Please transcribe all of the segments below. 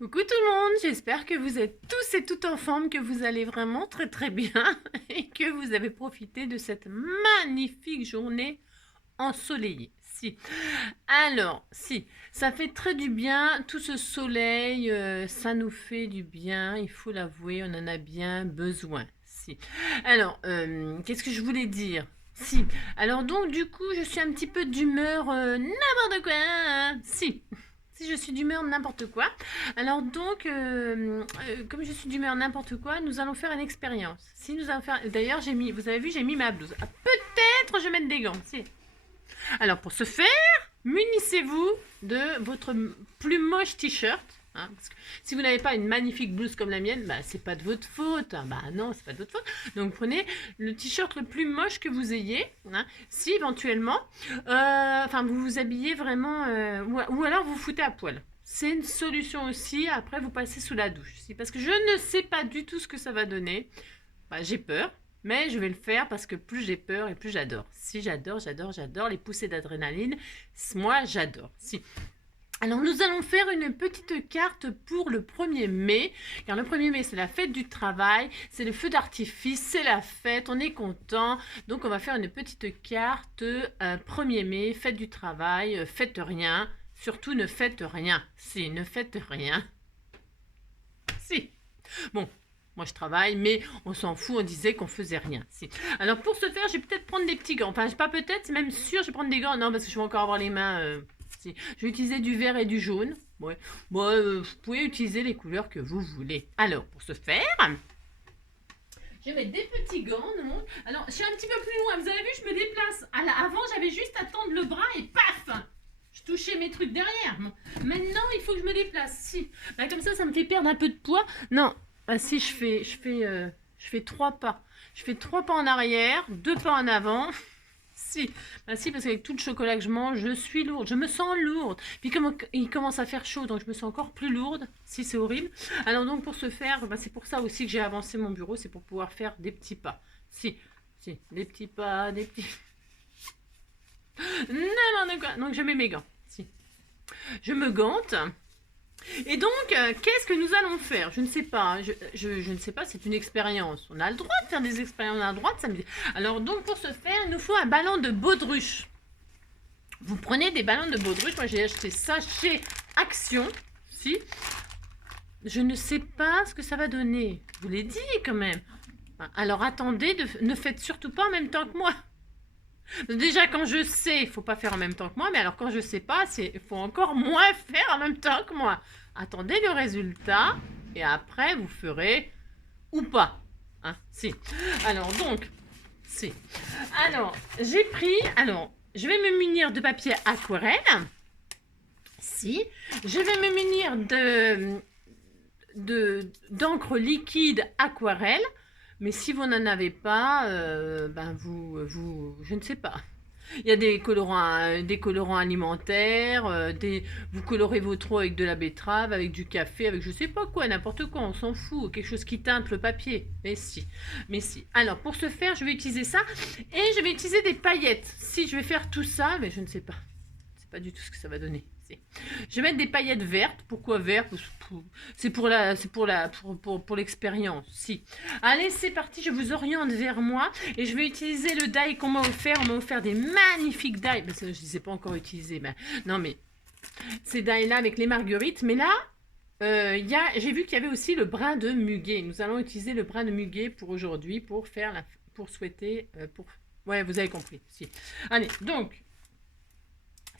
Coucou tout le monde, j'espère que vous êtes tous et toutes en forme, que vous allez vraiment très très bien et que vous avez profité de cette magnifique journée ensoleillée. Si. Alors, si, ça fait très du bien, tout ce soleil, ça nous fait du bien, il faut l'avouer, on en a bien besoin. Si. Alors, qu'est-ce que je voulais dire? Si. Alors donc, du coup, je suis un petit peu d'humeur n'importe quoi, hein. Si je suis d'humeur n'importe quoi. Alors donc, comme je suis d'humeur n'importe quoi, nous allons faire une expérience. Si nous allons faire, d'ailleurs, vous avez vu, j'ai mis ma blouse. Ah, peut-être je vais mettre des gants. Si. Alors pour ce faire, munissez-vous de votre plus moche t-shirt. Hein, parce que si vous n'avez pas une magnifique blouse comme la mienne, bah c'est pas de votre faute. Hein, bah non, c'est pas de votre faute. Donc prenez le t-shirt le plus moche que vous ayez. Hein, si éventuellement, vous vous habillez vraiment, ou alors vous vous foutez à poil. C'est une solution aussi. Après, vous passez sous la douche. Si, parce que je ne sais pas du tout ce que ça va donner. Bah, j'ai peur. Mais je vais le faire parce que plus j'ai peur et plus j'adore. Si j'adore les poussées d'adrénaline. Moi, j'adore. Si. Alors nous allons faire une petite carte pour le 1er mai, car le 1er mai c'est la fête du travail, c'est le feu d'artifice, c'est la fête, on est content, donc on va faire une petite carte 1er mai, fête du travail, faites rien, surtout ne faites rien, si, ne faites rien, si, bon. Moi, je travaille, mais on s'en fout, on disait qu'on faisait rien. Si. Alors, pour ce faire, je vais peut-être prendre des petits gants. Enfin, pas peut-être, c'est même sûr, je vais prendre des gants. Non, parce que je vais encore avoir les mains... si. Je vais utiliser du vert et du jaune. Ouais. Bon, vous pouvez utiliser les couleurs que vous voulez. Alors, pour ce faire, je vais mettre des petits gants. Non. Alors, je suis un petit peu plus loin. Vous avez vu, je me déplace. Avant, j'avais juste à tendre le bras et paf, je touchais mes trucs derrière. Bon. Maintenant, il faut que je me déplace. Si. Bah, comme ça me fait perdre un peu de poids. Non. Ah si, je fais 3 pas. Je fais 3 pas en arrière, 2 pas en avant. Si, bah si, parce qu'avec tout le chocolat que je mange, je suis lourde, je me sens lourde. Puis comme il commence à faire chaud, donc je me sens encore plus lourde. Si, c'est horrible. Alors donc pour ce faire, bah, c'est pour ça aussi que j'ai avancé mon bureau, c'est pour pouvoir faire des petits pas. Si, des petits pas, des petits... Non, quoi. Donc je mets mes gants. Si. Je me gante. Et donc, qu'est-ce que nous allons faire? Je ne sais pas, je ne sais pas, c'est une expérience. On a le droit de faire des expériences, on a le droit de s'amuser. Alors donc, pour ce faire, il nous faut un ballon de baudruche. Vous prenez des ballons de baudruche, moi j'ai acheté ça chez Action, si. Je ne sais pas ce que ça va donner, je vous l'ai dit quand même. Alors attendez, ne faites surtout pas en même temps que moi. Déjà, quand je sais, il faut pas faire en même temps que moi, mais alors quand je sais pas, il faut encore moins faire en même temps que moi. Attendez le résultat et après vous ferez ou pas. Hein, si. Alors donc, si. Alors, j'ai pris, je vais me munir de papier aquarelle. Si. Je vais me munir d'encre liquide aquarelle. Mais si vous n'en avez pas, je ne sais pas. Il y a des colorants alimentaires, vous colorez votre eau avec de la betterave, avec du café, avec je sais pas quoi, n'importe quoi, on s'en fout. Quelque chose qui teinte le papier. Mais si. Alors, pour ce faire, je vais utiliser ça et je vais utiliser des paillettes. Si je vais faire tout ça, mais je ne sais pas. Je ne sais pas du tout ce que ça va donner. Je vais mettre des paillettes vertes. Pourquoi vert? C'est pour l'expérience. Si. Allez, c'est parti. Je vous oriente vers moi et je vais utiliser le die qu'on m'a offert. On m'a offert des magnifiques die. Parce que je ne les ai pas encore utilisés. Ben, non, mais ces die là avec les marguerites. Mais là, j'ai vu qu'il y avait aussi le brin de muguet. Nous allons utiliser le brin de muguet pour aujourd'hui, pour souhaiter, ouais, vous avez compris. Si. Allez, donc.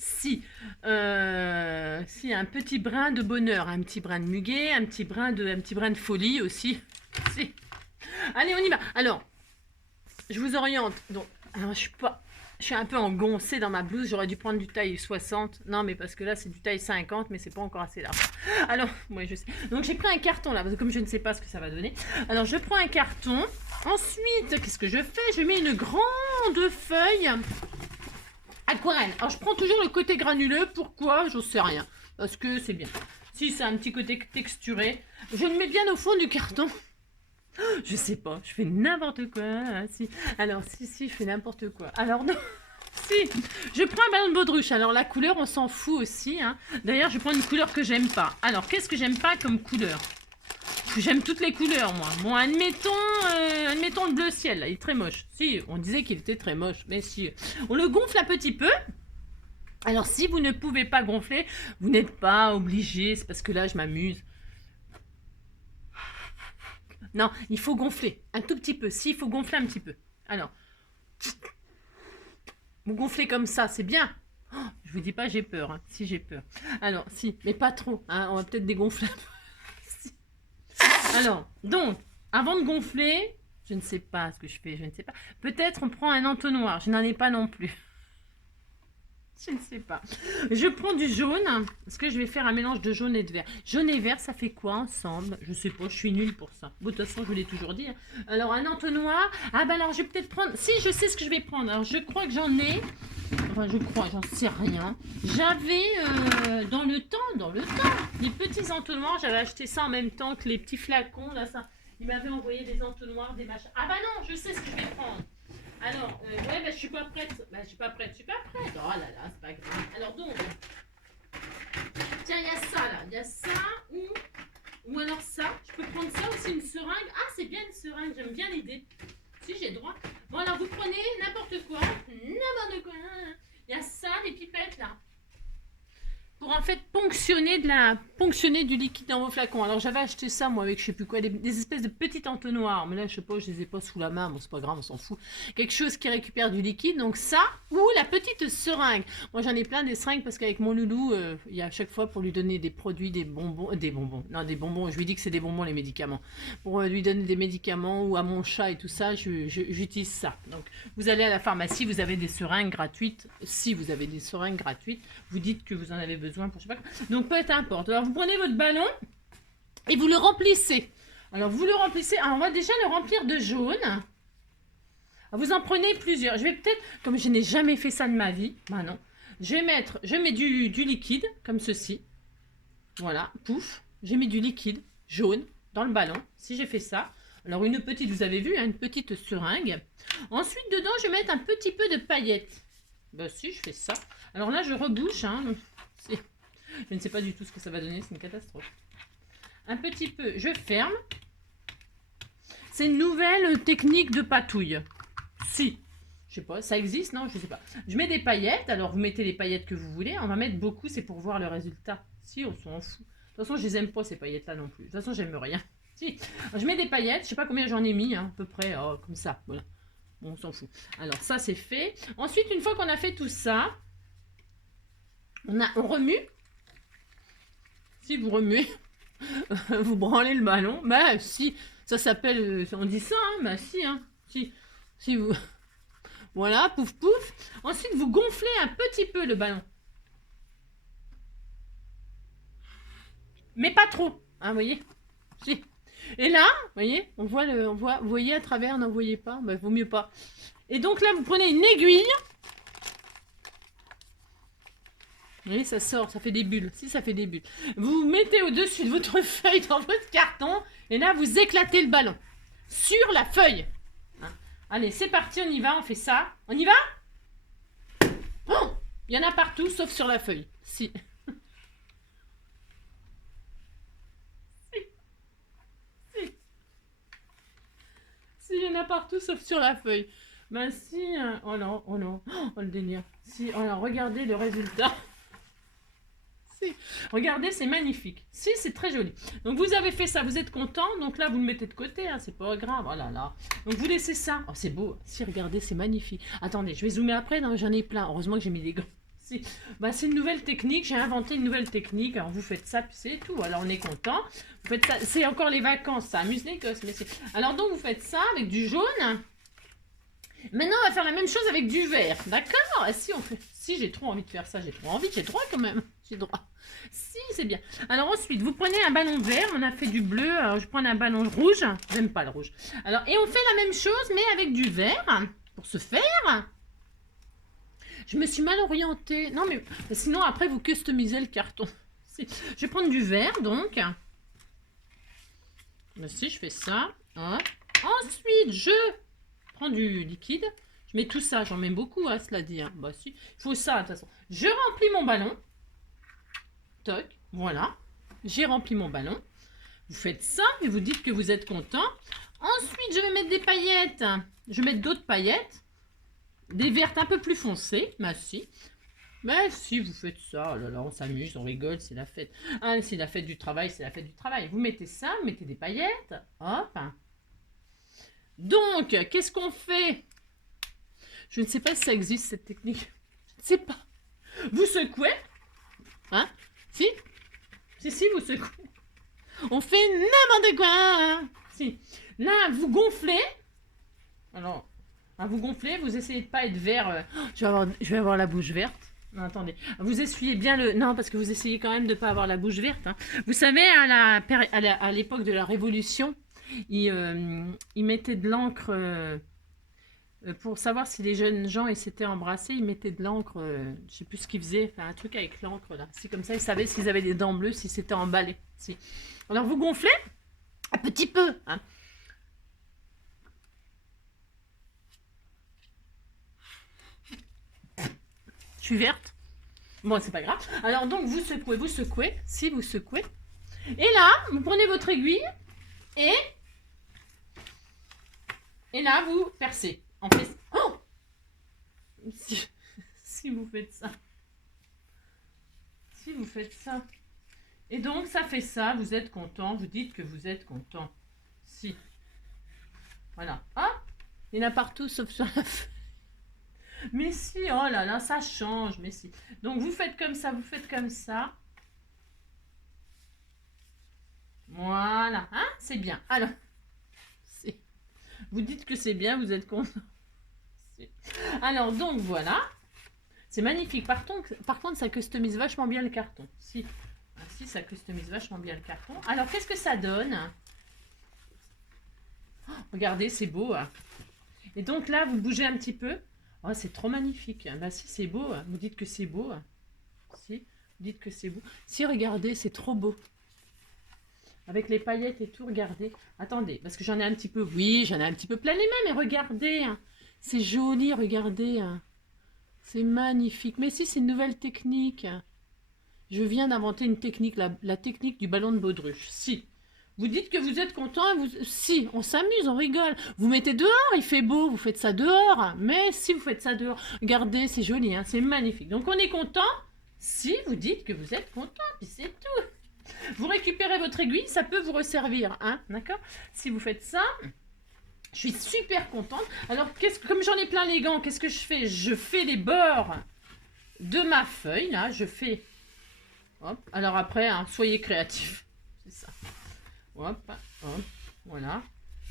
Si un petit brin de bonheur, un petit brin de muguet, un petit brin de folie aussi. Si. Allez, on y va. Alors, je vous oriente. Donc, alors, je suis un peu engoncée dans ma blouse. J'aurais dû prendre du taille 60. Non, mais parce que là, c'est du taille 50, mais c'est pas encore assez large. Alors, moi, je sais. Donc, j'ai pris un carton là, parce que comme je ne sais pas ce que ça va donner. Alors, je prends un carton. Ensuite, qu'est-ce que je fais? Je mets une grande feuille aquarelle. Alors, je prends toujours le côté granuleux. Pourquoi? J'en sais rien. Parce que c'est bien. Si, c'est un petit côté texturé. Je le mets bien au fond du carton. Je sais pas. Je fais n'importe quoi. Si. Alors, si, je fais n'importe quoi. Alors, non. Si, je prends un ballon de baudruche. Alors la couleur, on s'en fout aussi. Hein. D'ailleurs, je prends une couleur que j'aime pas. Alors, qu'est-ce que j'aime pas comme couleur? J'aime toutes les couleurs, moi. Bon, admettons le bleu ciel, là, il est très moche. Si, on disait qu'il était très moche, mais si. On le gonfle un petit peu. Alors, si vous ne pouvez pas gonfler, vous n'êtes pas obligé. C'est parce que là, je m'amuse. Non, il faut gonfler un tout petit peu. Si, il faut gonfler un petit peu. Alors, vous gonflez comme ça, c'est bien. Oh, je vous dis pas, j'ai peur. Hein. Si, j'ai peur. Alors, si, mais pas trop. Hein. On va peut-être dégonfler un peu. Si. Alors, donc, avant de gonfler, je ne sais pas ce que je fais, je ne sais pas. Peut-être on prend un entonnoir. Je n'en ai pas non plus. Je ne sais pas. Je prends du jaune, parce que je vais faire un mélange de jaune et de vert. Jaune et vert, ça fait quoi ensemble? Je ne sais pas, je suis nulle pour ça. Bon, de toute façon, je vous l'ai toujours dit. Hein. Alors, un entonnoir. Ah, bah alors, je vais peut-être prendre... Si, je sais ce que je vais prendre. Alors, je crois que j'en ai... Enfin, je crois, j'en sais rien. J'avais, dans le temps, les petits entonnoirs. J'avais acheté ça en même temps que les petits flacons. Là, ça... Ils m'avaient envoyé des entonnoirs, des machins. Ah, bah non, je sais ce que je vais prendre. Alors, ouais, bah, je suis pas prête. Bah, je suis pas prête. Oh là là, c'est pas grave. Alors donc, tiens, il y a ça là. Il y a ça ou alors ça. Je peux prendre ça aussi, une seringue. Ah, c'est bien une seringue. J'aime bien l'idée. Si, j'ai droit. Bon, alors vous prenez n'importe quoi. N'importe quoi. Il y a ça, les pipettes là. Pour en fait ponctionner du liquide dans vos flacons. Alors j'avais acheté ça moi avec je sais plus quoi, des espèces de petites entonnoirs. Mais là je sais pas, je les ai pas sous la main, bon c'est pas grave, on s'en fout. Quelque chose qui récupère du liquide, donc ça, ou la petite seringue. Moi j'en ai plein des seringues parce qu'avec mon loulou, il y a à chaque fois pour lui donner des produits, des bonbons, non des bonbons, je lui dis que c'est des bonbons les médicaments. Pour lui donner des médicaments ou à mon chat et tout ça, j'utilise ça. Donc vous allez à la pharmacie, vous avez des seringues gratuites. Si vous avez des seringues gratuites, vous dites que vous en avez besoin pour je sais pas quoi. Donc peu importe. Alors vous prenez votre ballon et vous le remplissez. Alors vous le remplissez. Alors, on va déjà le remplir de jaune. Alors, vous en prenez plusieurs. Je vais peut-être, comme je n'ai jamais fait ça de ma vie, bah non. Je mets du liquide comme ceci. Voilà, pouf. J'ai mis du liquide jaune dans le ballon. Si j'ai fait ça. Alors une petite, vous avez vu, hein, une petite seringue. Ensuite dedans, je vais mettre un petit peu de paillettes. Bah si, je fais ça. Alors là, je rebouche. Hein, donc, je ne sais pas du tout ce que ça va donner, c'est une catastrophe. Un petit peu, je ferme. C'est une nouvelle technique de patouille. Si, je sais pas, ça existe, non? Je sais pas. Je mets des paillettes, alors vous mettez les paillettes que vous voulez. On va mettre beaucoup, c'est pour voir le résultat. Si, on s'en fout. De toute façon, je les aime pas ces paillettes-là non plus. De toute façon, j'aime rien. Si, alors, je mets des paillettes, je sais pas combien j'en ai mis, hein, à peu près, oh, comme ça, voilà. Bon, on s'en fout. Alors ça, c'est fait. Ensuite, une fois qu'on a fait tout ça, on remue. Si vous remuez, vous branlez le ballon. Bah si, ça s'appelle, on dit ça, hein, bah si, hein. Si vous... Voilà, pouf pouf. Ensuite, vous gonflez un petit peu le ballon. Mais pas trop, hein, vous voyez. Si. Et là, vous voyez, on voit, vous voyez à travers, n'en voyez pas, bah vaut mieux pas. Et donc là, vous prenez une aiguille. Vous voyez, ça sort, ça fait des bulles. Si, ça fait des bulles. Vous mettez au-dessus de votre feuille dans votre carton. Et là, vous éclatez le ballon. Sur la feuille. Hein. Allez, c'est parti, on y va, on fait ça. On y va? Oh, il y en a partout, sauf sur la feuille. Si. Si, il y en a partout, sauf sur la feuille. Ben si, oh non, oh non, oh le délire. Si, oh non, regardez le résultat. Si. Regardez, c'est magnifique. Si, c'est très joli. Donc, vous avez fait ça, vous êtes content. Donc là, vous le mettez de côté, hein, c'est pas grave. Oh là là. Donc, vous laissez ça. Oh, c'est beau. Si, regardez, c'est magnifique. Attendez, je vais zoomer après. Non, j'en ai plein. Heureusement que j'ai mis des gants. Si. Bah, c'est une nouvelle technique. J'ai inventé une nouvelle technique. Alors, vous faites ça, puis c'est tout. Alors, on est content. Vous faites ça. C'est encore les vacances. Ça amuse les gosses. Mais alors, donc, vous faites ça avec du jaune. Maintenant, on va faire la même chose avec du vert. D'accord? Si, on fait... Si, j'ai trop envie de faire ça. J'ai trop envie. J'ai droit quand même. J'ai droit. Si, c'est bien. Alors ensuite, vous prenez un ballon vert. On a fait du bleu. Alors, je prends un ballon rouge. J'aime pas le rouge. Alors, et on fait la même chose, mais avec du vert. Pour ce faire, je me suis mal orientée. Non, mais sinon, après, vous customisez le carton. Si. Je vais prendre du vert, donc. Si, je fais ça. Hop. Ensuite, je prends du liquide. Je mets tout ça, j'en mets beaucoup, hein, cela dit. Hein. Bah si, il faut ça, de toute façon. Je remplis mon ballon. Toc, voilà. J'ai rempli mon ballon. Vous faites ça et vous dites que vous êtes content. Ensuite, je vais mettre des paillettes. Je vais mettre d'autres paillettes. Des vertes un peu plus foncées. Bah si. Mais si vous faites ça, oh là là, on s'amuse, on rigole, c'est la fête. Ah, c'est la fête du travail, c'est la fête du travail. Vous mettez ça, vous mettez des paillettes. Hop. Donc, qu'est-ce qu'on fait? Je ne sais pas si ça existe, cette technique. Je ne sais pas. Vous secouez. Hein? Si? Si, vous secouez. On fait n'importe quoi. Hein? Si. Là, vous gonflez. Alors, vous gonflez, vous essayez de pas être vert. Je vais avoir la bouche verte. Non, attendez. Vous essuyez bien le... Non, parce que vous essayez quand même de ne pas avoir la bouche verte. Hein. Vous savez, à l'époque de la Révolution, ils mettaient de l'encre... pour savoir si les jeunes gens s'étaient embrassés, ils mettaient de l'encre, je ne sais plus ce qu'ils faisaient, enfin un truc avec l'encre là. C'est comme ça, ils savaient s'ils avaient des dents bleues, si c'était emballé. Si. Alors vous gonflez un petit peu. Hein. Je suis verte. Bon, c'est pas grave. Alors donc vous secouez, si vous secouez. Et là, vous prenez votre aiguille et là vous percez. En fait, oh si vous faites ça. Si vous faites ça. Et donc, ça fait ça. Vous êtes content. Vous dites que vous êtes content. Si. Voilà. Ah, il y en a partout sauf sur la feuille. Mais si, oh là là, ça change. Mais si. Donc, vous faites comme ça. Vous faites comme ça. Voilà. Hein, c'est bien. Alors, vous dites que c'est bien. Vous êtes content. Alors, donc, voilà. C'est magnifique. Par contre, ça customise vachement bien le carton. Si, ça customise vachement bien le carton. Alors, qu'est-ce que ça donne? Oh, regardez, c'est beau. Hein. Et donc, là, vous bougez un petit peu. Oh, c'est trop magnifique. Bah, si, c'est beau. Vous dites que c'est beau. Si, vous dites que c'est beau. Si, regardez, c'est trop beau. Avec les paillettes et tout, regardez. Attendez, parce que j'en ai un petit peu... Oui, j'en ai un petit peu plein les mains, mais regardez. Hein. C'est joli, regardez. C'est magnifique. Mais si, c'est une nouvelle technique. Je viens d'inventer une technique, la technique du ballon de baudruche. Si. Vous dites que vous êtes content, si, on s'amuse, on rigole. Vous mettez dehors, il fait beau, vous faites ça dehors. Mais si vous faites ça dehors, regardez, c'est joli, hein, c'est magnifique. Donc on est content si vous dites que vous êtes content, puis c'est tout. Vous récupérez votre aiguille, ça peut vous resservir, hein, d'accord? Si vous faites ça... Je suis super contente. Alors, comme j'en ai plein les gants, qu'est-ce que je fais? Je fais les bords de ma feuille, là. Je fais... Hop. Alors après, hein, soyez créatifs. C'est ça. Hop, hop. Voilà.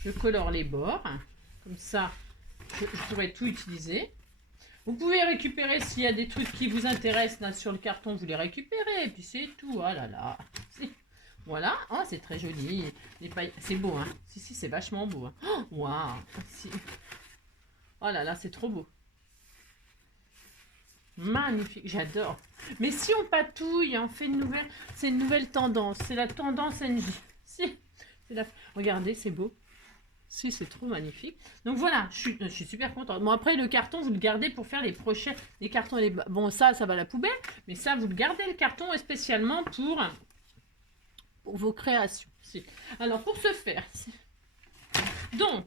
Je colore les bords. Comme ça, je pourrais tout utiliser. Vous pouvez récupérer s'il y a des trucs qui vous intéressent là, sur le carton, vous les récupérez. Et puis c'est tout. Oh là là. Voilà, oh, c'est très joli. C'est beau, hein. Si, c'est vachement beau. Hein. Oh, waouh. Si. Oh là là, c'est trop beau. Magnifique, j'adore. Mais si on patouille, on fait une nouvelle... C'est une nouvelle tendance. C'est la tendance NJ. Si. Regardez, c'est beau. Si, c'est trop magnifique. Donc voilà, je suis super contente. Bon, après, le carton, vous le gardez pour faire les prochains... Les cartons, bon, ça va à la poubelle. Mais ça, vous le gardez, le carton, spécialement pour vos créations. Si. Alors, pour ce faire... Donc,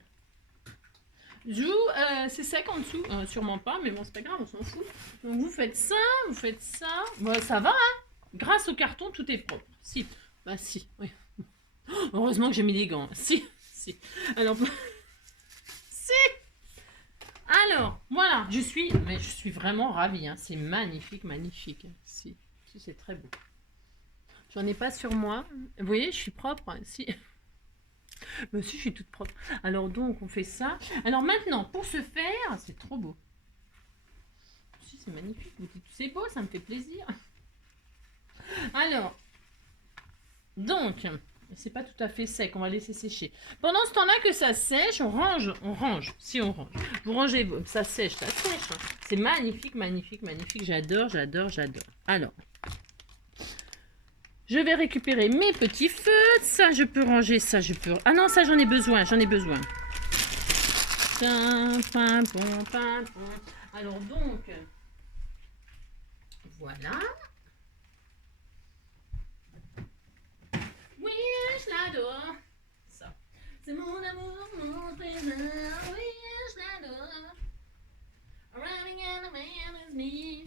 c'est sec en dessous, sûrement pas, mais bon, c'est pas grave, on s'en fout. Donc, vous faites ça, vous faites ça. Bon, ça va, hein. Grâce au carton, tout est propre. Si, bah si, oui. Heureusement que j'ai mis les gants. Si. Alors, si. Alors, voilà, je suis vraiment ravie. Hein. C'est magnifique, magnifique. Si, c'est très beau. J'en ai pas sur moi. Vous voyez, je suis propre. Hein. Si. Mais si, je suis toute propre. Alors, donc, on fait ça. Alors, maintenant, pour ce faire, c'est trop beau. Si, c'est magnifique. Vous dites, c'est beau, ça me fait plaisir. Alors, donc... C'est pas tout à fait sec, on va laisser sécher. Pendant ce temps-là que ça sèche, on range. Si on range. Vous rangez, ça sèche. Hein. C'est magnifique, magnifique, magnifique. J'adore. Alors, je vais récupérer mes petits feux. Ça, je peux ranger, ça, je peux... Ah non, ça, j'en ai besoin. Alors donc, voilà. Oui, je l'adore. Ça. C'est mon amour, mon trésor. Oui, je l'adore. Running and a man is me.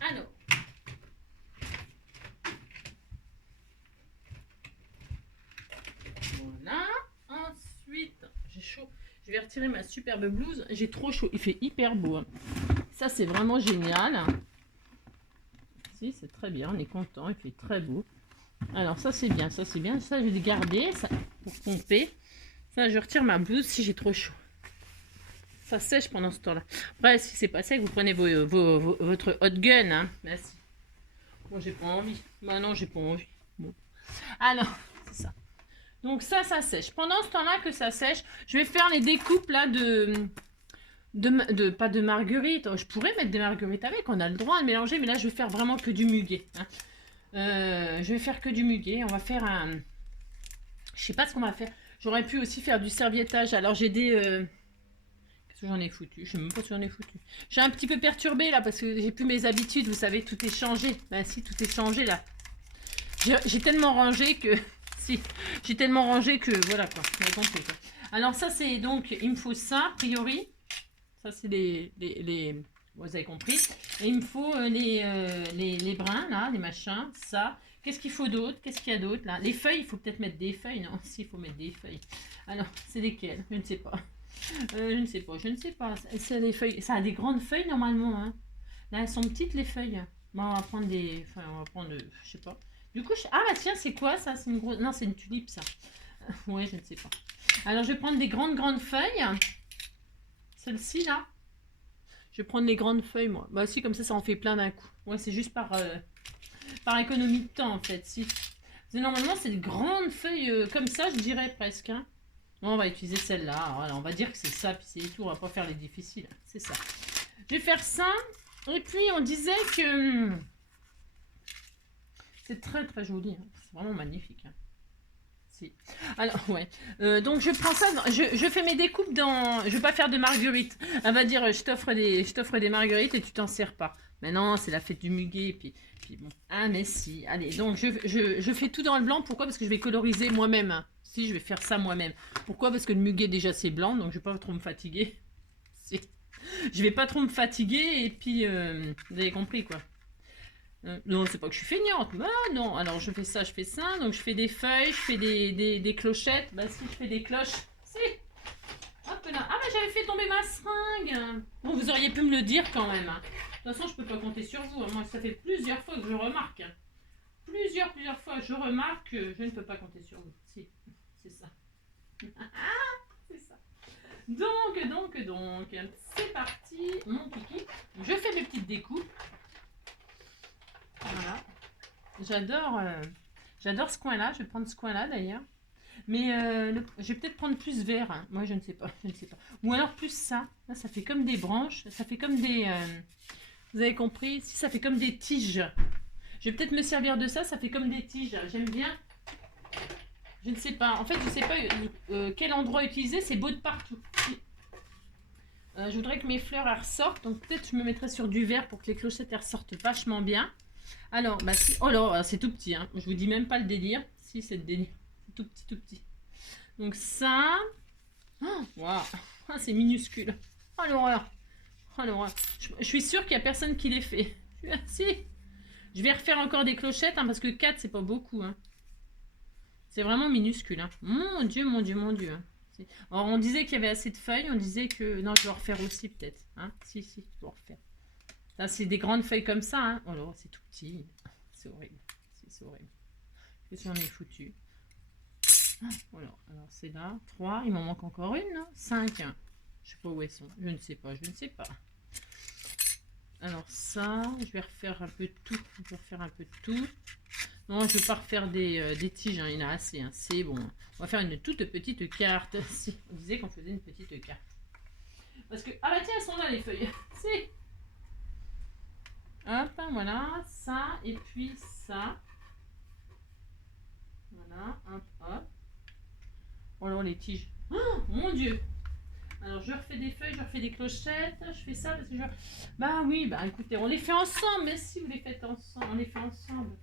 Alors. Voilà. Ensuite, j'ai chaud. Je vais retirer ma superbe blouse. J'ai trop chaud. Il fait hyper beau. Hein. Ça, c'est vraiment génial. Si, c'est très bien. On est content. Il fait très beau. Alors, ça, c'est bien. Ça, c'est bien. Ça, je vais le garder ça, pour pomper. Ça, je retire ma blouse si j'ai trop chaud. Ça sèche pendant ce temps-là. Après, si c'est pas sec, vous prenez votre hot gun. Hein. Merci. Bon, j'ai pas envie. Bah non, j'ai pas envie. Bon. Alors, c'est ça. Donc ça sèche. Pendant ce temps-là que ça sèche, je vais faire les découpes là pas de marguerite. Je pourrais mettre des marguerites avec, on a le droit de mélanger, mais là je vais faire vraiment que du muguet. Hein. Je vais faire que du muguet. On va faire un... Je sais pas ce qu'on va faire. J'aurais pu aussi faire du serviettage. Alors j'ai des... Qu'est-ce que j'en ai foutu? Je sais même pas si j'en ai foutu. J'ai un petit peu perturbé là parce que j'ai plus mes habitudes. Vous savez, tout est changé. Ben si, tout est changé là. J'ai tellement rangé que... Si, j'ai tellement rangé que... Voilà quoi. Alors ça c'est donc... Il me faut ça, a priori. Ça c'est les... Vous avez compris. Et il me faut les brins là, les machins. Ça. Qu'est-ce qu'il faut d'autre? Qu'est-ce qu'il y a d'autre là? Les feuilles, il faut peut-être mettre des feuilles. Non, si, il faut mettre des feuilles. Alors, c'est lesquelles? Je ne sais pas. Je ne sais pas. C'est les feuilles. Ça a des grandes feuilles normalement. Hein. Là, elles sont petites les feuilles. Bon, on va prendre des... Enfin, on va prendre... Je sais pas. Du coup, ah bah tiens, c'est quoi ça? C'est une grosse... Non, c'est une tulipe ça. Ouais, je ne sais pas. Alors, je vais prendre des grandes feuilles. Celle-ci là. Je vais prendre les grandes feuilles moi. Bah si, comme ça en fait plein d'un coup. Ouais, c'est juste par économie de temps en fait. Si. Normalement, c'est des grandes feuilles comme ça, je dirais presque. Hein. Bon, on va utiliser celle-là. Voilà, on va dire que c'est ça, puis c'est tout. On va pas faire les difficiles. C'est ça. Je vais faire ça. Et puis, on disait que... C'est très très joli. Hein. C'est vraiment magnifique. Hein. Si. Alors, ouais. Donc, je prends ça. Je fais mes découpes dans... Je vais pas faire de marguerite. Elle va dire, je t'offre des marguerites et tu t'en sers pas. Mais non, c'est la fête du muguet. Et puis bon. Ah, mais si. Allez, donc, je fais tout dans le blanc. Pourquoi? Parce que je vais coloriser moi-même. Si, je vais faire ça moi-même. Pourquoi? Parce que le muguet, déjà, c'est blanc. Donc, je vais pas trop me fatiguer. Si. Je vais pas trop me fatiguer. Et puis, vous avez compris, quoi. Non, c'est pas que je suis feignante. Ah non, alors je fais ça. Donc je fais des feuilles, je fais des clochettes. Bah si, je fais des cloches. Si. Hop là. Ah bah j'avais fait tomber ma seringue. Bon, vous auriez pu me le dire quand même. Hein. De toute façon, je peux pas compter sur vous. Hein. Moi, ça fait plusieurs fois que je remarque. Hein. Plusieurs fois, je remarque que je ne peux pas compter sur vous. Si, c'est ça. C'est ça. Donc, c'est parti, mon kiki. Je fais mes petites découpes. Voilà. J'adore ce coin-là. Je vais prendre ce coin-là d'ailleurs. Mais je vais peut-être prendre plus vert. Hein. Moi, je ne sais pas. Ou alors plus ça. Là, ça fait comme des branches. Ça fait comme des... vous avez compris? Si, ça fait comme des tiges. Je vais peut-être me servir de ça. Ça fait comme des tiges. J'aime bien. Je ne sais pas. En fait, je ne sais pas quel endroit utiliser. C'est beau de partout. Je voudrais que mes fleurs elles ressortent. Donc peut-être je me mettrai sur du vert pour que les clochettes elles ressortent vachement bien. Alors, bah si. Oh là, c'est tout petit. Hein. Je vous dis même pas le délire. Si, c'est le délire. C'est tout petit. Donc ça. Oh, waouh. Ah, c'est minuscule. Oh l'horreur. Je suis sûre qu'il n'y a personne qui les fait. Si. Je vais refaire encore des clochettes hein, parce que 4 c'est pas beaucoup. Hein. C'est vraiment minuscule. Hein. Mon Dieu. Hein. Alors, on disait qu'il y avait assez de feuilles. On disait que... Non, je vais en refaire aussi peut-être. Hein. Si, je vais en refaire. Là, c'est des grandes feuilles comme ça. Hein. Oh là, c'est tout petit. C'est horrible. C'est horrible. Qu'est-ce que j'en ai foutu? Voilà. Alors, c'est là. 3. Il m'en manque encore une. Hein. 5. Hein. Je sais pas où elles sont. Je ne sais pas. Alors, ça. Je vais refaire un peu de tout. Non, je ne vais pas refaire des tiges. Hein. Il y en a assez. Hein. C'est bon. On va faire une toute petite carte. Si. On disait qu'on faisait une petite carte. Parce que... Ah bah tiens, elles sont là les feuilles. Si. Hop, voilà, ça, et puis ça. Voilà, hop. Oh là, les tiges. Oh, mon Dieu. Alors, je refais des feuilles, je refais des clochettes. Je fais ça parce que je... Bah oui, bah écoutez, on les fait ensemble. Mais si vous les faites ensemble, on les fait ensemble.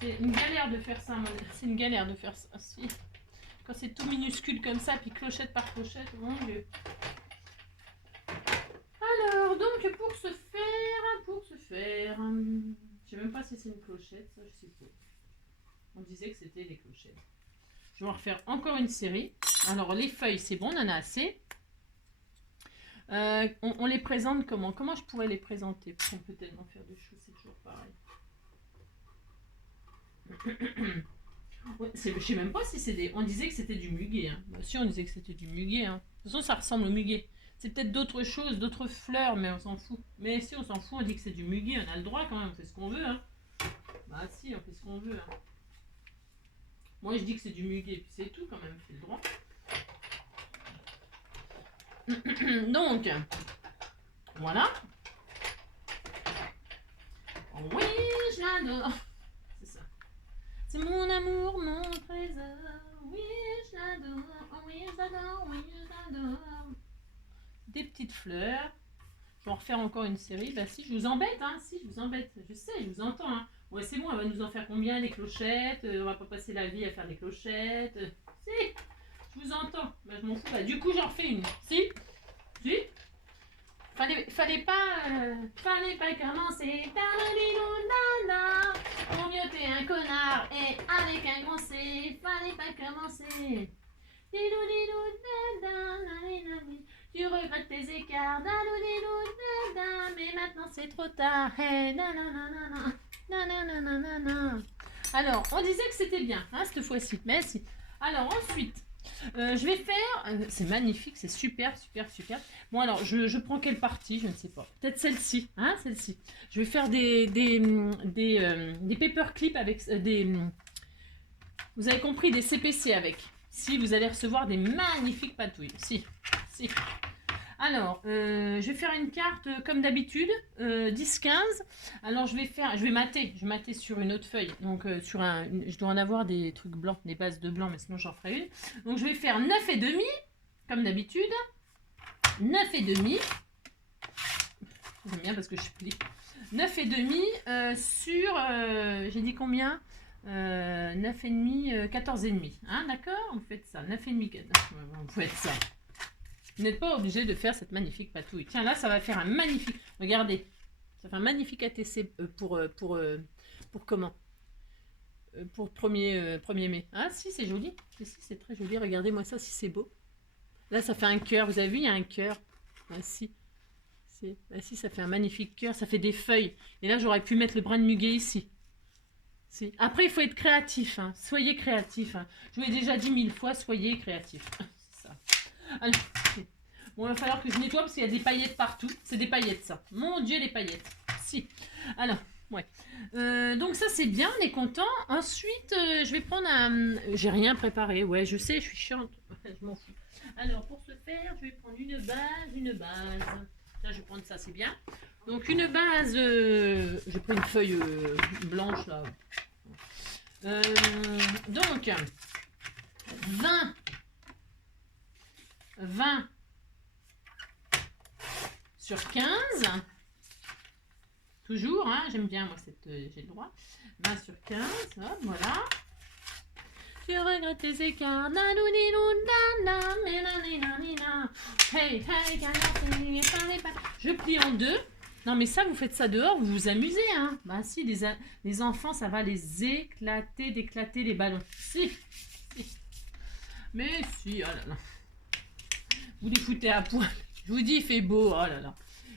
C'est une galère de faire ça. C'est une galère de faire ça. Si. Quand c'est tout minuscule comme ça, puis clochette par clochette, mon Dieu. Alors, donc, pour ce faire, je sais même pas si c'est une clochette, ça je sais pas. On disait que c'était des clochettes. Je vais en refaire encore une série. Alors, les feuilles, c'est bon, on en a assez. On les présente comment? Comment je pourrais les présenter? Parce qu'on peut tellement faire de choses, c'est toujours pareil. Ouais, je sais même pas si c'est des... On disait que c'était du muguet. Hein. Bah, si, on disait que c'était du muguet. Hein. De toute façon, ça ressemble au muguet. C'est peut-être d'autres choses, d'autres fleurs, mais on s'en fout. Mais si, on s'en fout, on dit que c'est du muguet. On a le droit quand même, on fait ce qu'on veut. Hein. Bah si, on fait ce qu'on veut. Hein. Moi, je dis que c'est du muguet, puis c'est tout quand même, c'est le droit. Donc, voilà. Oui, je l'adore. C'est ça. C'est mon amour, mon trésor. Oui, je l'adore. Oui, je l'adore. Oui, je l'adore. Des petites fleurs. Je vais en refaire encore une série. Bah si, je vous embête, hein. Si, je vous embête. Je sais, je vous entends, hein. Ouais, c'est bon, elle va nous en faire combien, des clochettes? On va pas passer la vie à faire des clochettes. Si, je vous entends. Bah, je m'en fous. Bah, du coup, j'en refais une. Si. Fallait pas commencer. Mon mieux t'es un connard et avec un grand C. Fallait pas commencer. Tu regrettes tes écarts. Mais maintenant c'est trop tard. Hey, alors, on disait que c'était bien, hein, cette fois-ci. Mais si. Alors, ensuite. Je vais faire, c'est magnifique, c'est super. Bon alors, je prends quelle partie, je ne sais pas. Peut-être celle-ci, hein, celle-ci. Je vais faire des paperclips avec vous avez compris, des CPC avec. Si, vous allez recevoir des magnifiques patouilles. Si. Alors, je vais faire une carte comme d'habitude, 10-15. Alors, je vais mater sur une autre feuille. Donc, je dois en avoir des trucs blancs, des bases de blanc, mais sinon j'en ferai une. Donc, je vais faire 9,5, comme d'habitude. 9,5. J'aime bien parce que je plie. 9,5 sur, j'ai dit combien 9,5, 14,5. Hein, d'accord? Vous faites ça. 9,5, vous faites ça. Vous n'êtes pas obligé de faire cette magnifique patouille. Tiens, là, ça va faire un magnifique... Regardez. Ça fait un magnifique ATC pour comment pour 1er mai. Ah, si, c'est joli. Si, c'est très joli. Regardez-moi ça, si c'est beau. Là, ça fait un cœur. Vous avez vu, il y a un cœur. Ah, si. Ah, si, ça fait un magnifique cœur. Ça fait des feuilles. Et là, j'aurais pu mettre le brin de muguet ici. Si. Après, il faut être créatif. Hein. Soyez créatif. Hein. Je vous l'ai déjà dit 1000 fois, soyez créatif. C'est ça. Alors, bon, il va falloir que je nettoie parce qu'il y a des paillettes partout. C'est des paillettes, ça. Mon Dieu, les paillettes. Si. Alors, ouais. Donc ça, c'est bien, on est content. Ensuite, je vais prendre un... J'ai rien préparé. Ouais, je sais, je suis chiante. Je m'en fous. Alors, pour ce faire, je vais prendre une base. Là, je vais prendre ça, c'est bien. Donc, une base... je prends une feuille blanche, là. Donc, 20 sur 15. Toujours, hein, j'aime bien, moi, j'ai le droit. 20 sur 15, hop, voilà. Tu regrettes tes écarts. Hey, je plie en deux. Non, mais ça, vous faites ça dehors, vous vous amusez, hein. Bah si, les enfants, ça va les éclater, d'éclater les ballons. Si. Mais si, oh là là. Vous les foutez à poil. Je vous dis, il fait beau, oh là là.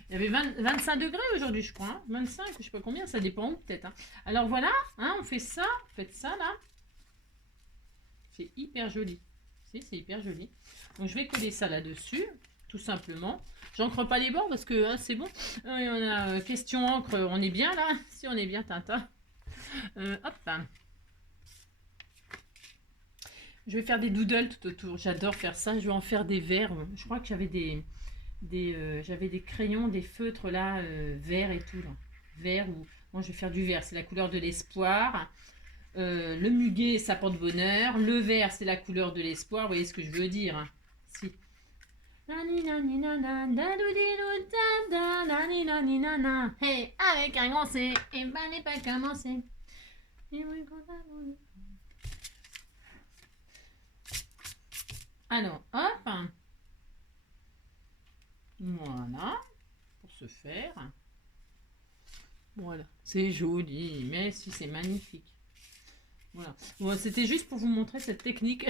Il y avait 25 degrés aujourd'hui, je crois. Hein. 25, je sais pas combien, ça dépend où peut-être. Hein. Alors voilà, hein, on fait ça. Faites ça là. C'est hyper joli. C'est hyper joli. Donc je vais coller ça là-dessus, tout simplement. J'encre pas les bords parce que hein, c'est bon. On a question encre, on est bien là. Si on est bien, Tintin. Hop. Je vais faire des doodles tout autour. J'adore faire ça. Je vais en faire des verres. Je crois que j'avais j'avais des crayons, des feutres là, verts et tout. Là. Vert ou... Moi, je vais faire du vert. C'est la couleur de l'espoir. Le muguet, ça porte bonheur. Le vert, c'est la couleur de l'espoir. Vous voyez ce que je veux dire. Hein. Si. Hey, avec un grand C, et ben n'est pas commencé. Alors, hop. Voilà. Pour ce faire. Voilà. C'est joli, mais si c'est magnifique. Voilà. Bon, c'était juste pour vous montrer cette technique.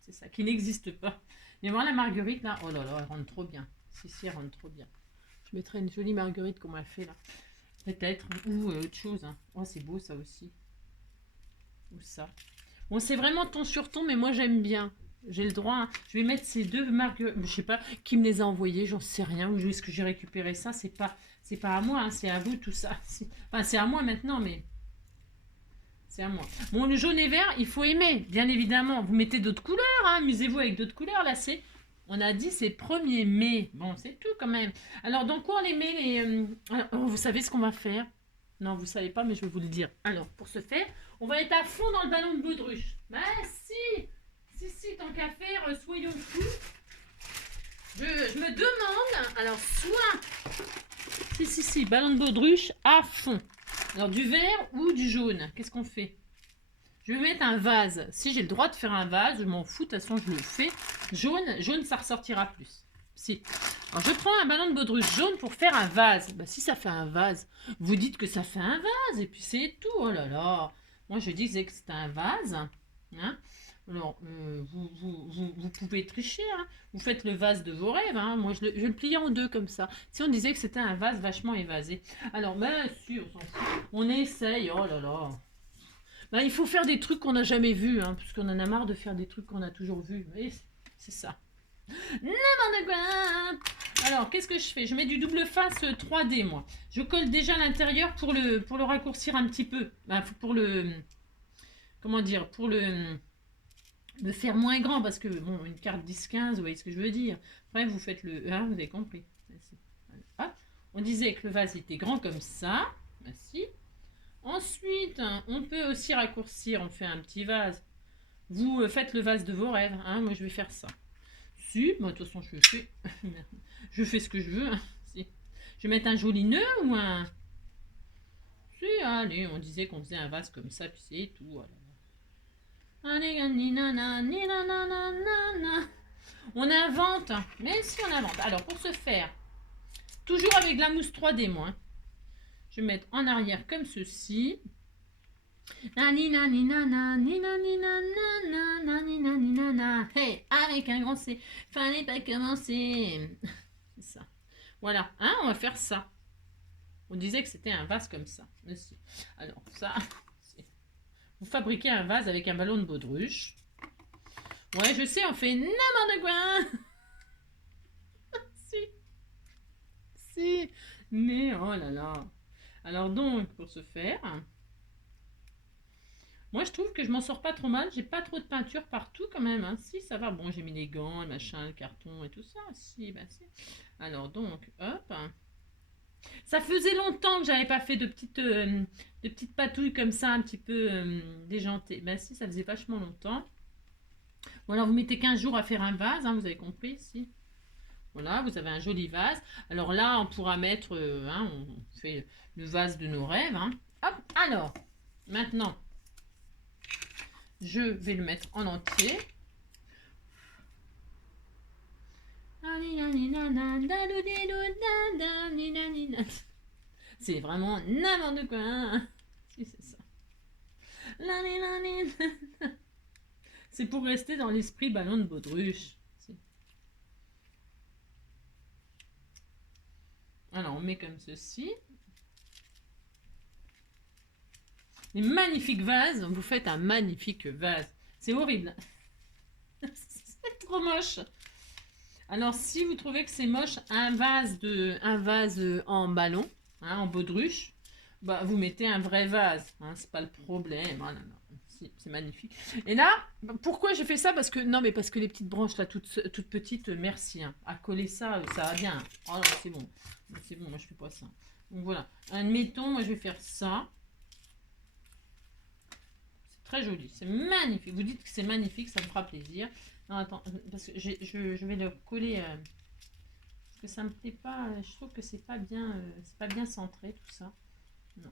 C'est ça, qui n'existe pas. Mais voilà la marguerite là. Oh là là, elle rentre trop bien. Si, elle rentre trop bien. Je mettrai une jolie marguerite comme elle fait là. Peut-être. Ou autre chose. Hein. Oh, c'est beau ça aussi. Ou ça. Bon, c'est vraiment ton sur ton, mais moi j'aime bien. J'ai le droit. Hein. Je vais mettre ces deux marguerites. Je sais pas qui me les a envoyées, j'en sais rien. Où est-ce que j'ai récupéré ça? C'est pas à moi, hein, c'est à vous tout ça. Enfin, c'est à moi maintenant, mais. C'est à moi. Bon, le jaune et vert, il faut aimer, bien évidemment. Vous mettez d'autres couleurs, hein, amusez-vous avec d'autres couleurs. Là, on a dit c'est 1er mai. Bon, c'est tout quand même. Alors, dans quoi on les met les... vous savez ce qu'on va faire? Non, vous savez pas, mais je vais vous le dire. Alors, pour ce faire, on va être à fond dans le ballon de baudruche. Bah si, tant qu'à faire, soyons fous. Je me demande, alors soit... Si, ballon de baudruche à fond. Alors, du vert ou du jaune? Qu'est-ce qu'on fait? Je vais mettre un vase. Si j'ai le droit de faire un vase, je m'en fous. De toute façon, je le fais. Jaune, ça ressortira plus. Si. Alors, je prends un ballon de baudruche jaune pour faire un vase. Bah, si ça fait un vase, vous dites que ça fait un vase. Et puis, c'est tout. Oh là là. Moi, je disais que c'était un vase. Hein. Alors, vous pouvez tricher. Hein. Vous faites le vase de vos rêves. Hein. Moi, je le plie en deux comme ça. Si on disait que c'était un vase vachement évasé. Alors, bien sûr, on s'en fout. On essaye. Oh là là. Ben, il faut faire des trucs qu'on n'a jamais vus. Hein, parce qu'on en a marre de faire des trucs qu'on a toujours vus. Et c'est ça. N'importe quoi. Alors, qu'est-ce que je fais? Je mets du double face 3D, moi. Je colle déjà l'intérieur pour le raccourcir un petit peu. Ben, pour le... Comment dire? Pour le faire moins grand, parce que, bon, une carte 10-15, vous voyez ce que je veux dire. Après, vous faites le... Ah, vous avez compris. Ah, on disait que le vase était grand comme ça. Merci. Ensuite, on peut aussi raccourcir, on fait un petit vase. Vous faites le vase de vos rêves. Hein, moi, je vais faire ça. Si, moi, de toute façon, je fais ce que je veux. Hein, si. Je vais mettre un joli nœud ou un... Si, allez, on disait qu'on faisait un vase comme ça, puis c'est tout. Voilà. On invente, mais si on invente. Alors pour ce faire, toujours avec de la mousse 3D moi, je vais mettre en arrière comme ceci. Hey, avec un grand C, fallait pas commencer. C'est ça. Voilà, hein, on va faire ça. On disait que c'était un vase comme ça. Alors ça... Vous fabriquez un vase avec un ballon de baudruche. Ouais, je sais, on fait n'importe quoi. Si. Mais oh là là. Alors donc, pour ce faire, moi je trouve que je m'en sors pas trop mal. J'ai pas trop de peinture partout quand même. Hein. Si, ça va. Bon, j'ai mis les gants, le machin, le carton et tout ça. Si, ben si. Alors donc, hop. Ça faisait longtemps que j'avais pas fait de petites patouilles comme ça, un petit peu déjantées. Ben si, ça faisait vachement longtemps. Bon, alors vous mettez 15 jours à faire un vase, hein, vous avez compris, si. Voilà, vous avez un joli vase. Alors là, on pourra mettre, hein, on fait le vase de nos rêves. Hein. Hop, alors, maintenant, je vais le mettre en entier. C'est vraiment n'importe quoi. Hein. Si, c'est ça. C'est pour rester dans l'esprit ballon de baudruche. Alors, on met comme ceci. Les magnifiques vases. Vous faites un magnifique vase. C'est horrible. C'est trop moche. Alors, si vous trouvez que c'est moche, un vase en ballon, hein, en baudruche, bah, vous mettez un vrai vase. Hein, c'est pas le problème. Oh, non. C'est magnifique. Et là, pourquoi j'ai fait ça? Parce que non, mais parce que les petites branches là, toutes petites, merci. Hein, à coller ça, ça va bien. Oh non, c'est bon. C'est bon, moi je fais pas ça. Donc voilà. Admettons, moi je vais faire ça. C'est très joli. C'est magnifique. Vous dites que c'est magnifique, ça me fera plaisir. Non, attends, parce que je vais le coller. Parce que ça me plaît pas. Je trouve que c'est pas bien centré tout ça. Non.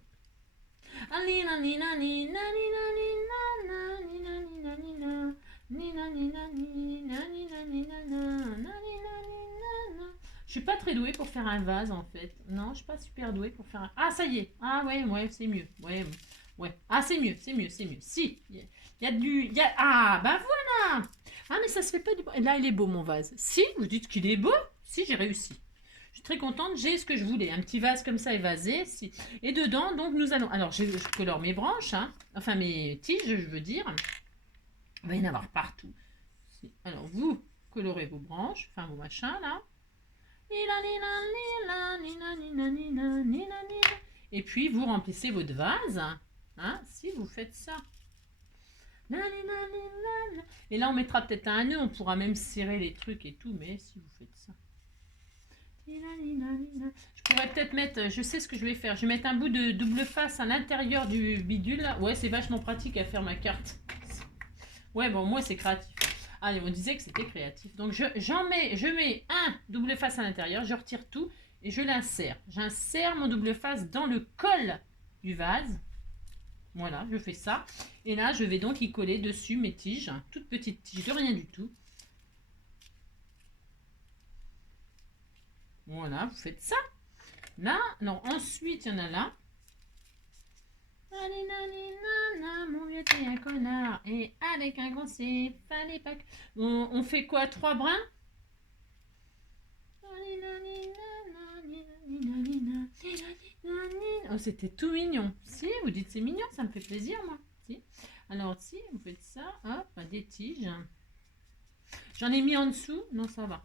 Je suis pas très douée pour faire un vase en fait. Non, je suis pas super douée pour faire un... Ah, ça y est. Ah ouais, c'est mieux. Ouais. Ah, c'est mieux. Si, il y a du... Ah, bah voilà. Ah, mais ça se fait pas du... Là, il est beau mon vase. Si, vous dites qu'il est beau. Si, j'ai réussi. Je suis très contente, j'ai ce que je voulais. Un petit vase comme ça évasé. Si. Et dedans, donc, nous allons... Alors, je colore mes branches, hein. Enfin, mes tiges, je veux dire. Il va y en avoir partout. Si. Alors, vous colorez vos branches, enfin, vos machins, là. Et puis, vous remplissez votre vase. Hein, si vous faites ça. Et là, on mettra peut-être un nœud. On pourra même serrer les trucs et tout. Mais si vous faites ça. Je pourrais peut-être mettre, je sais ce que je vais faire, je vais mettre un bout de double face à l'intérieur du bidule. Ouais, c'est vachement pratique à faire ma carte. Ouais, bon, moi c'est créatif. Allez, on disait que c'était créatif. Donc je mets un double face à l'intérieur, je retire tout et je l'insère. J'insère mon double face dans le col du vase. Voilà, je fais ça. Et là, je vais donc y coller dessus mes tiges, toutes petites tiges de rien du tout. Voilà, vous faites ça. Là, non, ensuite, il y en a là. Mon vieux t'es un connard. Et avec un grand C, fallait pas que... On fait quoi, 3 brins? Oh, c'était tout mignon. Si, vous dites c'est mignon, ça me fait plaisir, moi. Si. Alors, si, vous faites ça, hop, des tiges. J'en ai mis en dessous. Non, ça va.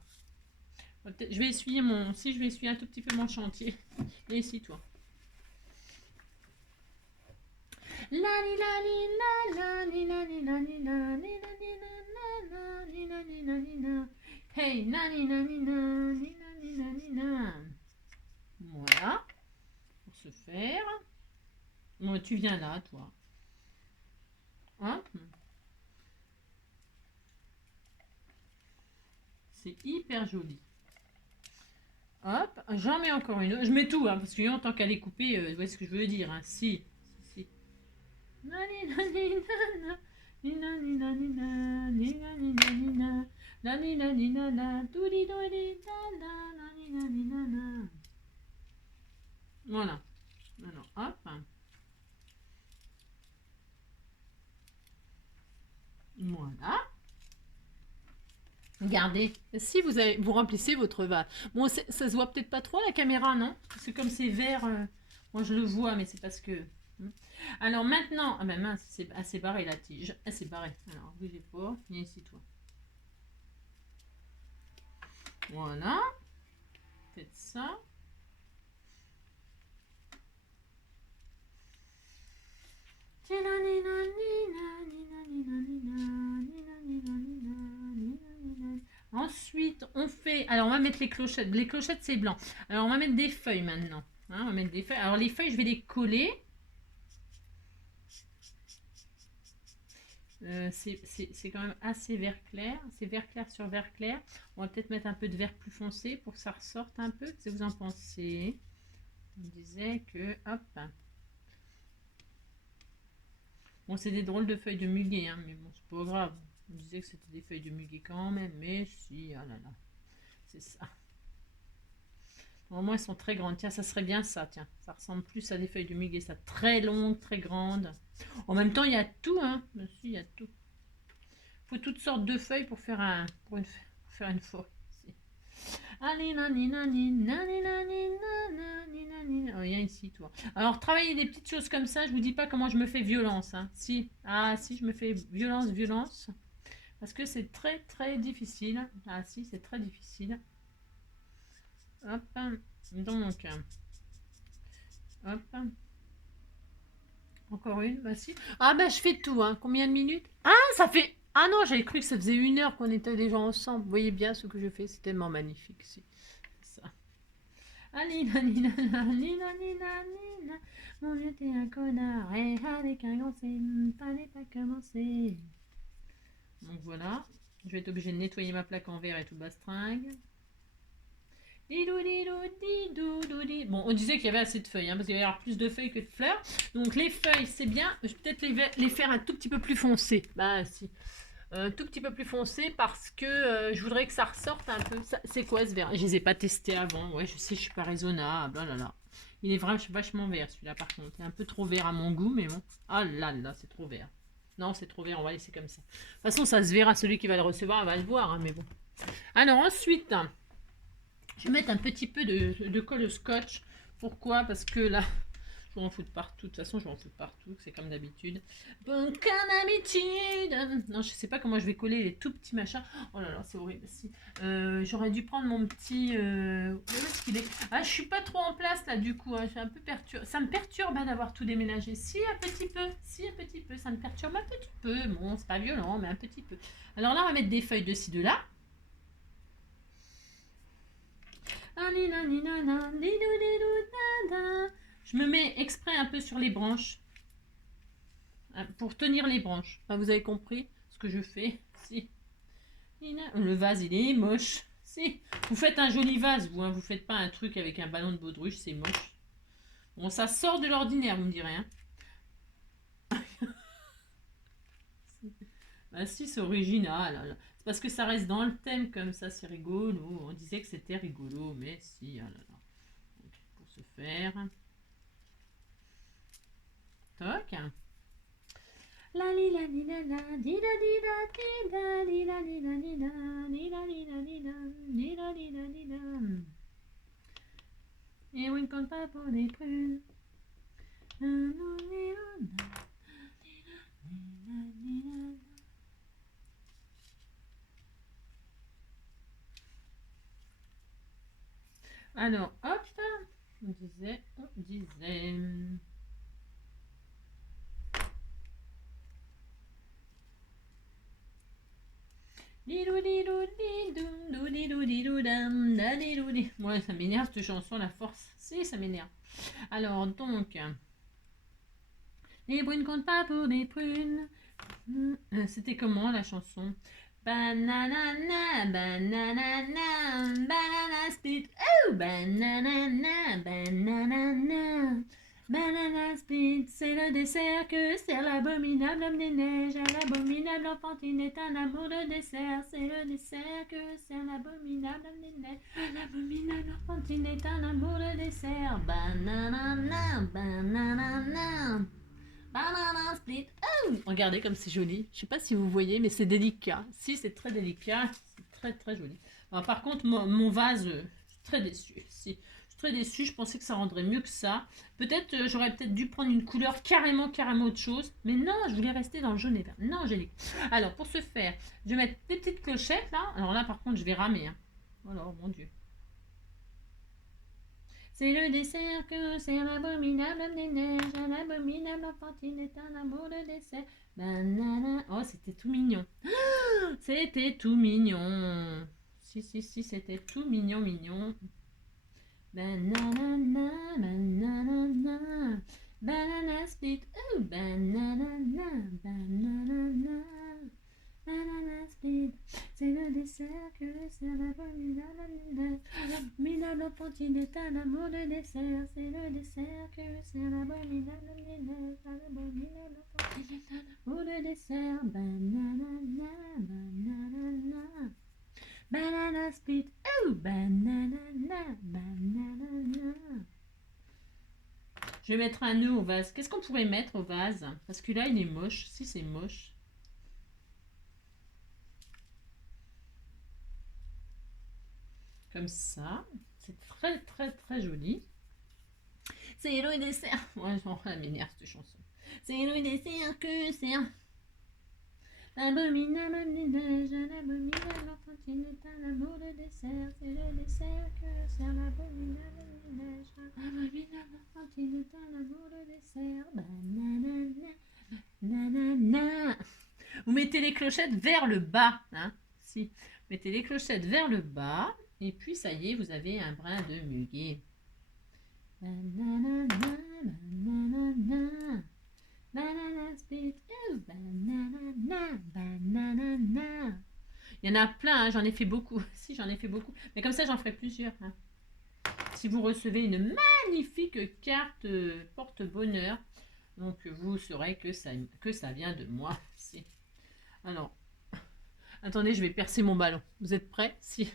Je vais essuyer mon... Si, je vais essuyer un tout petit peu mon chantier. Et ici, toi. Hey, voilà. Pour ce faire. Bon, tu viens là, toi. Hop. C'est hyper joli. Hop, j'en mets encore une autre. Je mets tout, hein, parce que en tant qu'elle est coupée, vous voyez ce que je veux dire. Hein. Si. Voilà. Alors, hop. Voilà. Regardez, si vous remplissez votre vase. Bon, ça se voit peut-être pas trop à la caméra, non? Parce que comme c'est vert, moi je le vois, mais c'est parce que... Alors maintenant, ah ben mince, c'est assez barré la tige. C'est barré. Alors, bougez pas. Viens ici, toi. Voilà. Faites ça. Ensuite, on fait... Alors, on va mettre les clochettes. Les clochettes, c'est blanc. Alors, on va mettre des feuilles maintenant. Hein, on va mettre des feuilles. Alors, les feuilles, je vais les coller. C'est quand même assez vert clair. C'est vert clair sur vert clair. On va peut-être mettre un peu de vert plus foncé pour que ça ressorte un peu. Qu'est-ce que vous en pensez? On disait que... Hop. Bon, c'est des drôles de feuilles de muguet, hein, mais bon, c'est pas grave. On disait que c'était des feuilles de muguet quand même, mais si, ah là là, c'est ça. Au moins, elles sont très grandes. Tiens, ça serait bien ça, tiens. Ça ressemble plus à des feuilles de muguet, ça. Très longues, très grandes. En même temps, il y a tout, hein. Si, il y a tout. Il faut toutes sortes de feuilles pour faire faire une forêt. Oh, viens ici, toi. Alors, travailler des petites choses comme ça, je vous dis pas comment je me fais violence. Hein. Si, si, je me fais violence. Parce que c'est très, très difficile. Ah, si, c'est très difficile. Hop. Donc. Hop. Encore une. Bah, si. Ah, bah, je fais tout. Hein. Combien de minutes? Ah, ça fait... Ah non, j'avais cru que ça faisait 1 heure qu'on était déjà ensemble. Vous voyez bien ce que je fais. C'est tellement magnifique. Si. Ça. Alina, nina, nina, nina, nina, nina. Mon Dieu, t'es un connard. Et avec un grand C, fallait pas commencer. Donc voilà. Je vais être obligée de nettoyer ma plaque en verre et tout bastringue. Bon, on disait qu'il y avait assez de feuilles, hein, parce qu'il va y avoir plus de feuilles que de fleurs. Donc les feuilles, c'est bien. Je vais peut-être les faire un tout petit peu plus foncé. Bah si. Tout petit peu plus foncé parce que je voudrais que ça ressorte un peu. C'est quoi ce verre? Je les ai pas testés avant. Ouais, je sais, je suis pas raisonnable. Oh là là. Il est vraiment vachement vert celui-là par contre. Il est un peu trop vert à mon goût, mais bon. Ah là là, c'est trop vert. Non, c'est trop vert, on va laisser comme ça. De toute façon, ça se verra. Celui qui va le recevoir, il va le voir, hein, mais bon. Alors ensuite, je vais mettre un petit peu de colle au scotch. Pourquoi? Parce que là, je vais en foutre partout. De toute façon, je vais en foutre partout. C'est comme d'habitude. Bon, comme d'habitude. Non, je sais pas comment je vais coller les tout petits machins. Oh là là, c'est horrible. Si. J'aurais dû prendre mon petit... Où est-ce qu'il est? Ah, je suis pas trop en place là, du coup. Hein. Je suis un peu perturbée. Ça me perturbe hein, d'avoir tout déménagé. Si, un petit peu. Si, un petit peu. Ça me perturbe un petit peu. Bon, c'est pas violent, mais un petit peu. Alors là, on va mettre des feuilles de ci, de là. Je me mets exprès un peu sur les branches pour tenir les branches. Enfin, vous avez compris ce que je fais. Si. Le vase, il est moche. Si. Vous faites un joli vase, vous. Hein. Vous faites pas un truc avec un ballon de baudruche, c'est moche. Bon, ça sort de l'ordinaire, vous me direz. Hein. Bah si, c'est original. C'est parce que ça reste dans le thème comme ça, c'est rigolo. On disait que c'était rigolo, mais si. Ah là là. Donc, pour ce faire... Toc. La li la li la la di la di la di la li la li la li la li la li la li la li la li la li la. Et on ne compte pas pour des prunes. Alors, hop, on disait. Ouais, ça m'énerve cette chanson, la force. Si, ça m'énerve. Alors, donc. Les brunes comptent pas pour des prunes. C'était comment la chanson? Banana, banana, banana split. Oh, banana, banana. Banana split, c'est le dessert que sert l'abominable homme des neiges. À l'abominable enfantine est un amour de dessert. C'est le dessert que sert l'abominable homme des neiges. À l'abominable enfantine est un amour de dessert. Banana, banana. Banana split. Oh, regardez comme c'est joli. Je sais pas si vous voyez, mais c'est délicat. Si, c'est très délicat. C'est très très joli. Alors, par contre, mon vase, je suis très déçue. Si. Très déçue, je pensais que ça rendrait mieux que ça. Peut-être, j'aurais peut-être dû prendre une couleur carrément autre chose. Mais non, je voulais rester dans le jaune et vert. Non, Angélique. Alors, pour ce faire, je vais mettre des petites clochettes, là. Alors là, par contre, je vais ramer. Hein. Oh mon Dieu. C'est le dessert que c'est l'abominable homme des neiges. Un abominable enfantine est un amour de dessert. Banana. Oh, c'était tout mignon. C'était tout mignon. Si, c'était tout mignon. Banana, banana, banana split. Oh, banana, banana, banana split. C'est le dessert que c'est l'abominable. L'abominable enfantine est un amour de dessert. C'est le dessert que c'est l'abominable. L'abominable enfantine est un amour de dessert. Banana, banana. Banana split, oh, banana, banana. Je vais mettre un nœud au vase. Qu'est-ce qu'on pourrait mettre au vase? Parce que là, il est moche. Si, c'est moche. Comme ça. C'est très, très, très joli. C'est le dessert. Ouais, ça m'énerve cette chanson. C'est le dessert que c'est. L'abominable des neiges, l'abominable enfantine est un amour de dessert. C'est le dessert que sert l'abominable des neiges. L'abominable enfantine est un amour de dessert. Banana, nanana. Vous mettez les clochettes vers le bas. Hein, si. Mettez les clochettes vers le bas. Et puis, ça y est, vous avez un brin de muguet. Banana, banana, banana split, banana, banana. Il y en a plein, hein, j'en ai fait beaucoup. Si, j'en ai fait beaucoup. Mais comme ça, j'en ferai plusieurs. Hein. Si vous recevez une magnifique carte porte-bonheur, donc vous saurez que ça vient de moi. Si. Alors, attendez, je vais percer mon ballon. Vous êtes prêts? Si.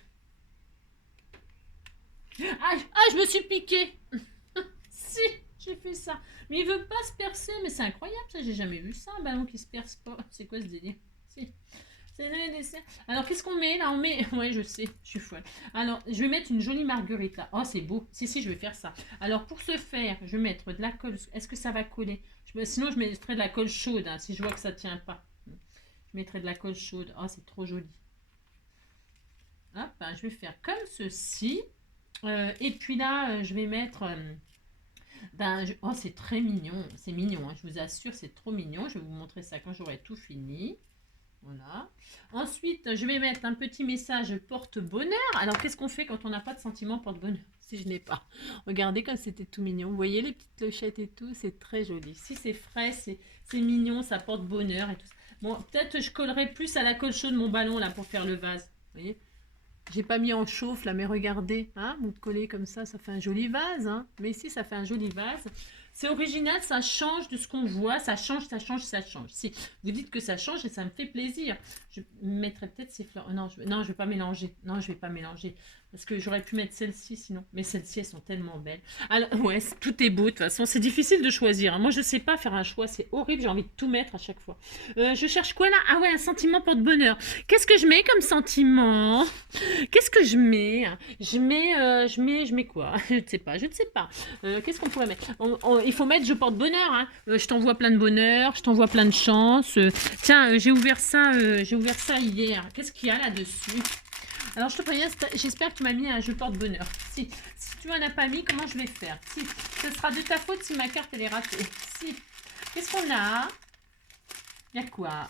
Ah, je me suis piqué. Si, j'ai fait ça. Mais il veut pas se percer, mais c'est incroyable ça, j'ai jamais vu ça, un ballon qui se perce pas. C'est quoi ce délire? Si. Alors, qu'est-ce qu'on met là? On met. Ouais, je sais, je suis folle. Alors, je vais mettre une jolie marguerite là. Oh, c'est beau. Si, je vais faire ça. Alors, pour ce faire, je vais mettre de la colle. Est-ce que ça va coller? Sinon, je mettrai de la colle chaude hein, si je vois que ça tient pas. Je mettrai de la colle chaude. Oh, c'est trop joli. Hop, hein, je vais faire comme ceci. Et puis là, je vais mettre. Oh, c'est très mignon. C'est mignon, hein, je vous assure, c'est trop mignon. Je vais vous montrer ça quand j'aurai tout fini. Voilà. Ensuite, je vais mettre un petit message porte-bonheur. Alors, qu'est-ce qu'on fait quand on n'a pas de sentiment porte-bonheur? Si je n'ai pas. Regardez comme c'était tout mignon. Vous voyez les petites clochettes et tout, c'est très joli. Si c'est frais, c'est mignon, ça porte bonheur et tout. Bon, peut-être je collerai plus à la colle chaude mon ballon là pour faire le vase. Vous voyez? J'ai pas mis en chauffe là, mais regardez, hein, vous collez comme ça fait un joli vase. Hein. Mais ici, ça fait un joli vase. C'est original, ça change de ce qu'on voit, ça change, ça change, ça change. Si vous dites que ça change et ça me fait plaisir, je mettrai peut-être ces fleurs. Non, je vais pas mélanger. Non, je vais pas mélanger parce que j'aurais pu mettre celle-ci sinon. Mais celles-ci, elles sont tellement belles. Alors ouais, tout est beau de toute façon. C'est difficile de choisir. Hein. Moi, je sais pas faire un choix. C'est horrible. J'ai envie de tout mettre à chaque fois. Je cherche quoi là? Ah ouais, un sentiment porte-bonheur. Qu'est-ce que je mets comme sentiment? Qu'est-ce que je mets? Je mets quoi? Je ne sais pas. Qu'est-ce qu'on pourrait mettre? Il faut mettre je porte bonheur. Hein. Je t'envoie plein de bonheur, je t'envoie plein de chance. Tiens, j'ai ouvert ça hier. Qu'est-ce qu'il y a là-dessus? Alors je te préviens, j'espère que tu m'as mis un je porte bonheur. Si tu m'en as pas mis, comment je vais faire? Si, ce sera de ta faute si ma carte elle est ratée. Si. Qu'est-ce qu'on a? Il y a quoi?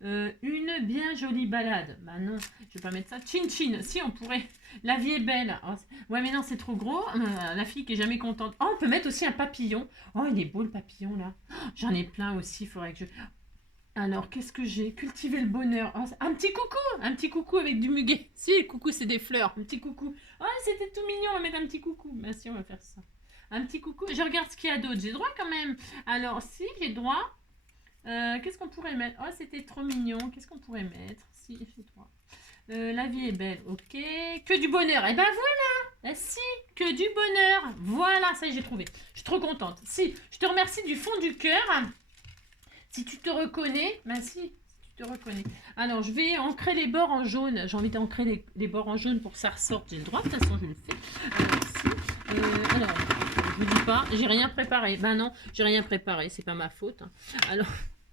Une bien jolie balade. Bah non, je vais pas mettre ça. Chin chin, si on pourrait. La vie est belle. Oh, ouais, mais non, c'est trop gros. La fille qui est jamais contente. Oh, on peut mettre aussi un papillon. Oh, il est beau le papillon là. Oh, j'en ai plein aussi. Il faudrait que je. Alors, qu'est-ce que j'ai? Cultiver le bonheur. Oh, un petit coucou. Un petit coucou avec du muguet. Si, le coucou, c'est des fleurs. Un petit coucou. Oh, c'était tout mignon. On va mettre un petit coucou. Merci, on va faire ça. Un petit coucou. Je regarde ce qu'il y a d'autre. J'ai droit quand même. Alors, si, j'ai droit. Qu'est-ce qu'on pourrait mettre? Oh, c'était trop mignon. Qu'est-ce qu'on pourrait mettre? Si, j'ai droit. La vie est belle, ok. Que du bonheur. Et ben voilà. Si, que du bonheur. Voilà, ça y est, j'ai trouvé. Je suis trop contente. Si, je te remercie du fond du cœur. Si tu te reconnais, ben si tu te reconnais. Alors, je vais ancrer les bords en jaune. J'ai envie d'ancrer les bords en jaune pour que ça ressorte. J'ai le droit, de toute façon, je le fais. Alors, je vous dis pas, j'ai rien préparé. Ben non, j'ai rien préparé. C'est pas ma faute. Hein. Alors,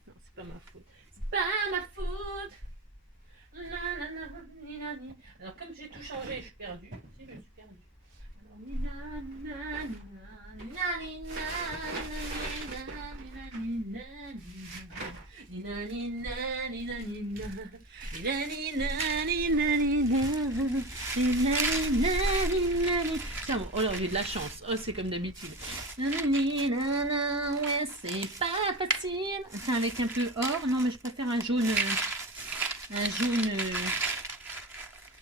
non, c'est pas ma faute. C'est pas ma faute. Alors, comme j'ai tout changé, je suis perdue. Si, je suis perdue. Tiens, bon, oh là, j'ai de la chance. Oh, c'est comme d'habitude. Ouais, c'est pas facile. Tiens, avec un peu or. Non, mais je préfère un jaune. Un jaune.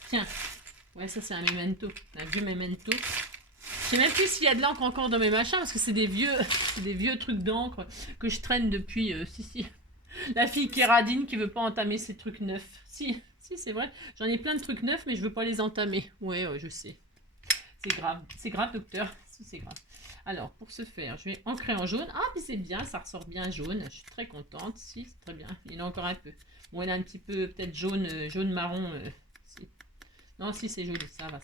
Tiens. Ouais, ça, c'est un memento. Un vieux memento. Je sais même plus s'il y a de l'encre encore dans mes machins parce que c'est des vieux trucs d'encre que je traîne depuis. Si. La fille qui radine qui veut pas entamer ses trucs neufs. Si, c'est vrai. J'en ai plein de trucs neufs, mais je veux pas les entamer. Ouais, je sais. C'est grave. C'est grave, docteur. Si, c'est grave. Alors, pour ce faire, je vais ancrer en jaune. Ah, puis c'est bien, ça ressort bien jaune. Je suis très contente. Si, c'est très bien. Il y en a encore un peu. Bon, il y a un petit peu, peut-être jaune marron. Si. Non, si, c'est joli. Ça va.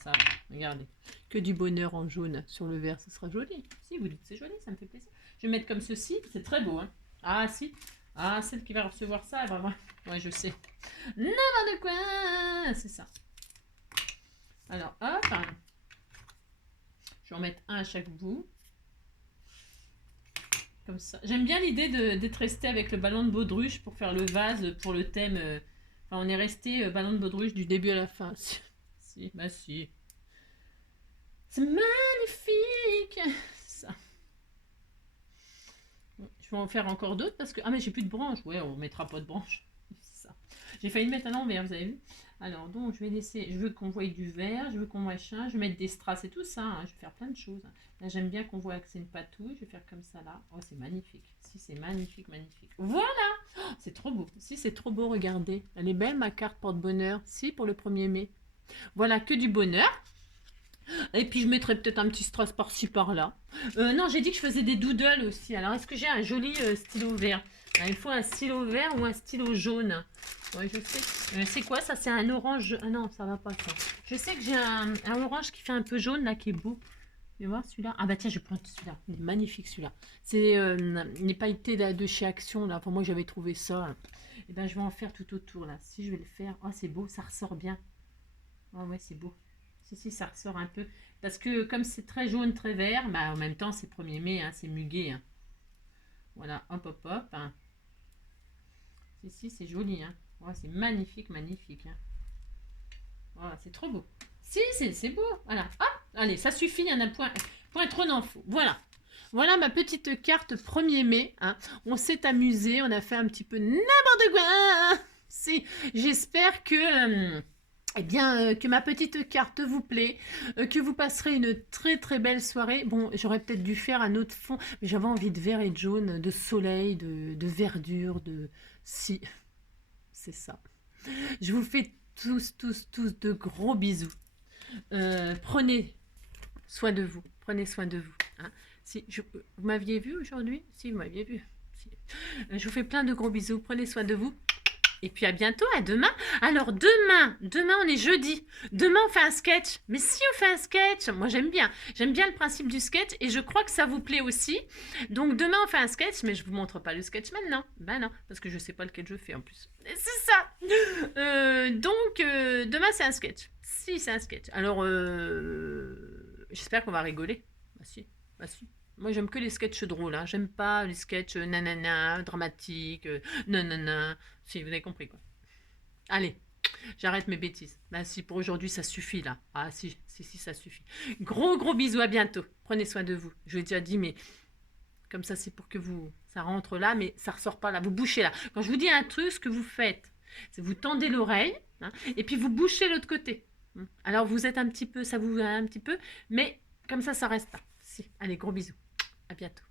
Regardez. Que du bonheur en jaune sur le verre, ce sera joli. Si, vous dites c'est joli, ça me fait plaisir. Je vais mettre comme ceci. C'est très beau, hein. Ah, si. Ah, celle qui va recevoir ça, elle va voir. Ouais, je sais. N'importe quoi. C'est ça. Alors, hop. Je vais en mettre un à chaque bout. Comme ça. J'aime bien l'idée d'être resté avec le ballon de baudruche pour faire le vase pour le thème. Enfin, on est resté ballon de baudruche du début à la fin. Si. C'est magnifique. Ça. Je vais en faire encore d'autres parce que... Ah mais j'ai plus de branches. Ouais, on mettra pas de branches. Ça. J'ai failli le mettre à l'envers, vous avez vu. Alors donc je vais laisser... Je veux qu'on voie du vert, je veux qu'on voit machin. Je vais mettre des strass et tout ça. Hein. Je vais faire plein de choses. Là j'aime bien qu'on voit que c'est une patouille. Je vais faire comme ça là. Oh c'est magnifique. Si c'est magnifique, magnifique. Voilà. Oh, c'est trop beau. Si c'est trop beau, regardez. Elle est belle ma carte porte-bonheur. Si pour le 1er mai. Voilà que du bonheur. Et puis je mettrai peut-être un petit strass par-ci par-là. Non, j'ai dit que je faisais des doodles aussi. Alors est-ce que j'ai un joli stylo vert? Il faut un stylo vert ou un stylo jaune. Ouais, je sais. C'est quoi ça? C'est un orange. Ah non, ça va pas ça. Je sais que j'ai un orange qui fait un peu jaune là, qui est beau. Tu vois celui-là? Ah bah tiens, je prends celui-là. Il est magnifique celui-là. C'est les pailletés de chez Action là. Enfin moi j'avais trouvé ça. Et ben je vais en faire tout autour là. Si je vais le faire. Oh c'est beau, ça ressort bien. Oh ouais, c'est beau. Si, ça ressort un peu. Parce que comme c'est très jaune, très vert, bah, en même temps, c'est 1er mai, hein, c'est muguet. Hein. Voilà, hop, hop, hop. Hein. Si, c'est joli. Hein. Oh, c'est magnifique, magnifique. Hein. Oh, c'est trop beau. Si, c'est beau. Voilà. Hop, allez, ça suffit, il y en a point trop d'en faut. Voilà. Voilà ma petite carte 1er mai. Hein. On s'est amusé, on a fait un petit peu n'importe quoi. Hein. Si, j'espère que... eh bien, que ma petite carte vous plaît, que vous passerez une très très belle soirée. Bon, j'aurais peut-être dû faire un autre fond, mais j'avais envie de vert et de jaune, de soleil, de verdure, de... Si, c'est ça. Je vous fais tous de gros bisous. Prenez soin de vous, prenez soin de vous. Hein. Si, vous m'aviez vu aujourd'hui? Si, vous m'aviez vu. Si. Je vous fais plein de gros bisous, prenez soin de vous. Et puis à bientôt, à demain. Alors demain on est jeudi. Demain on fait un sketch. Mais si on fait un sketch, moi j'aime bien le principe du sketch et je crois que ça vous plaît aussi. Donc demain on fait un sketch, mais je vous montre pas le sketch maintenant. Ben non, parce que je sais pas lequel je fais en plus. C'est ça. Demain c'est un sketch. Si c'est un sketch. Alors j'espère qu'on va rigoler. Bah si, bah si. Moi, j'aime que les sketchs drôles. Hein. J'aime pas les sketchs nanana, dramatiques, nanana. Si, vous avez compris, quoi. Allez, j'arrête mes bêtises. Bah si, pour aujourd'hui, ça suffit, là. Ah si, ça suffit. Gros bisous, à bientôt. Prenez soin de vous. Je l'ai déjà dit, mais comme ça, c'est pour que vous... Ça rentre là, mais ça ressort pas là. Vous bouchez là. Quand je vous dis un truc, ce que vous faites, c'est vous tendez l'oreille, hein, et puis vous bouchez l'autre côté. Alors, vous êtes un petit peu, ça vous va un petit peu, mais comme ça reste là. Si. Allez, gros bisous. À bientôt.